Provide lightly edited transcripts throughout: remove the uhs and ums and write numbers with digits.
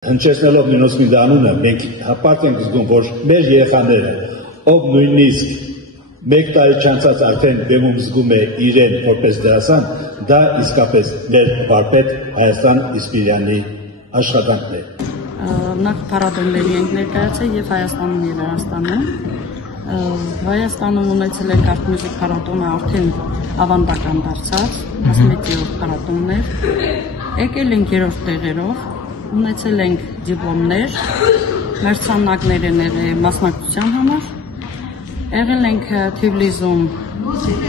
Հնչեցնելով Նինոս Միդանունը, մենք հապարտ ենք զգում, որ մեր երեխաները, ով նույնիսկ մեկ տարի չանցած արդեն բեմում զգում է իրեն որպես դերասան, դա իսկապես մեր վարպետ Հայաստան Իսպիրյանի աշխատանքն է։ Նախ փառատոների ենք ներկայացել եւ Հայաստանում եւ Վրաստանում։ Հայաստանում ունեցել ենք արտմյուզիկ փառատոնը արդեն ավանդական դարձավ, 17-րդ փառատոնն է։ Եկել ենք 3-րդ տեղերով, ունեցել ենք դիպլոմներ, մրցանակներ են եղել մասնակցության համար։ Եղել ենք Թիֆլիսում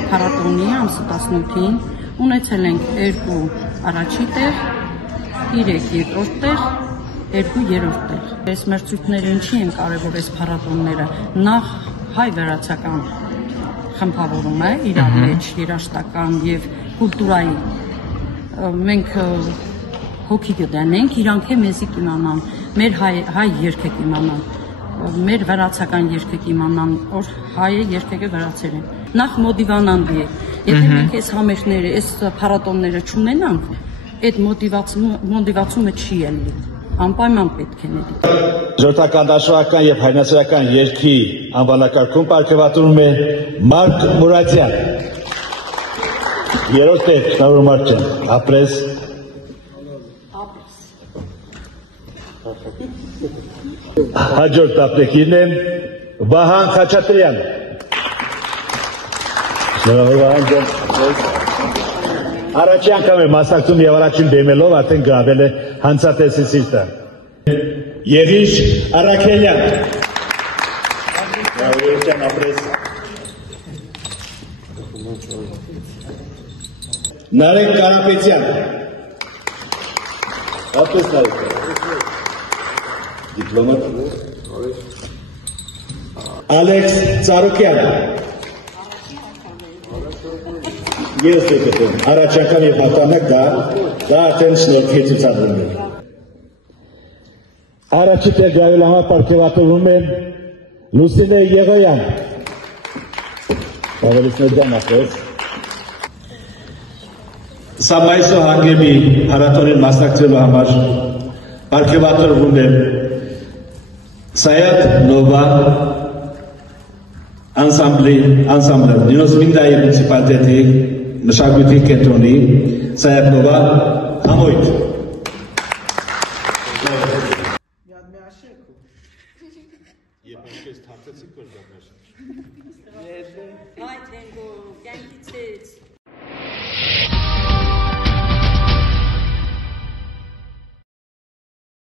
փառատոնի ամսի 18-ին, ունեցել ենք 2 առաջի տեղ, 3 երկրորդ տեղ, 2 երրորդ տեղ։ Այս մրցույթները ինչի են կարևոր այս փառատոնները։ Նախ հայ-վրացական խմբավորում է իրար մեջ երաժշտական եւ կուլտուրայի։ Մենք հոգի կդնենք, իրանք է մեզի կիմանան, մեր հայ երգը կիմանան, մեր վրացական երգը կիմանան, որ հայը երգերը վրացեր են։ Նախ մոտիվանալի է։ Եթե մենք այս համերգները, այս փառատոնները չունենանք, այդ մոտիվացումը չի ելնի։ Անպայման պետք է ների։ Ժողովրդական դաշնության եւ հայրենասիրական երգի անվանակարգում պարգևատրում է Մարկ Մուրադյան։ Երրորդ տեղ Շնորհ Մարտյան, ապրես։ Հաջորդ ապտեկին է Վահան Խաչատրյան։ Շնորհավոր Վահան։ Առաջի անգամ է մասնակցում եւ առաջին բեմելով արդեն գրավել է հանցատեսի սիրտը։ Եղիշ Արաքելյան։ Շնորհավորության ապրես։ Նարեկ Կարապետյան։ Ապրես Նարեկ։ Դիպլոմատ։ Ալեքս Ծառուկյան։ Ես դեպքում առաջական եւ հատանակ դա արդեն շնորհքի ցուցադրում է։ Առաջի տեղ գրավել համար պարգևատրվում է Լուսինե Եղոյան։ Ավելիցնոդյան ապրես։ Սամայսո հանգեմի փառատոնին մասնակցելու համար պարգևատրվում է Սայադ Նովա անսամբլը Նինոս Միդայի մունիցիպալիտետի մշակույթի կենտրոնի Սայադ Նովա համույթ։ Այդ ենք ու կյանքից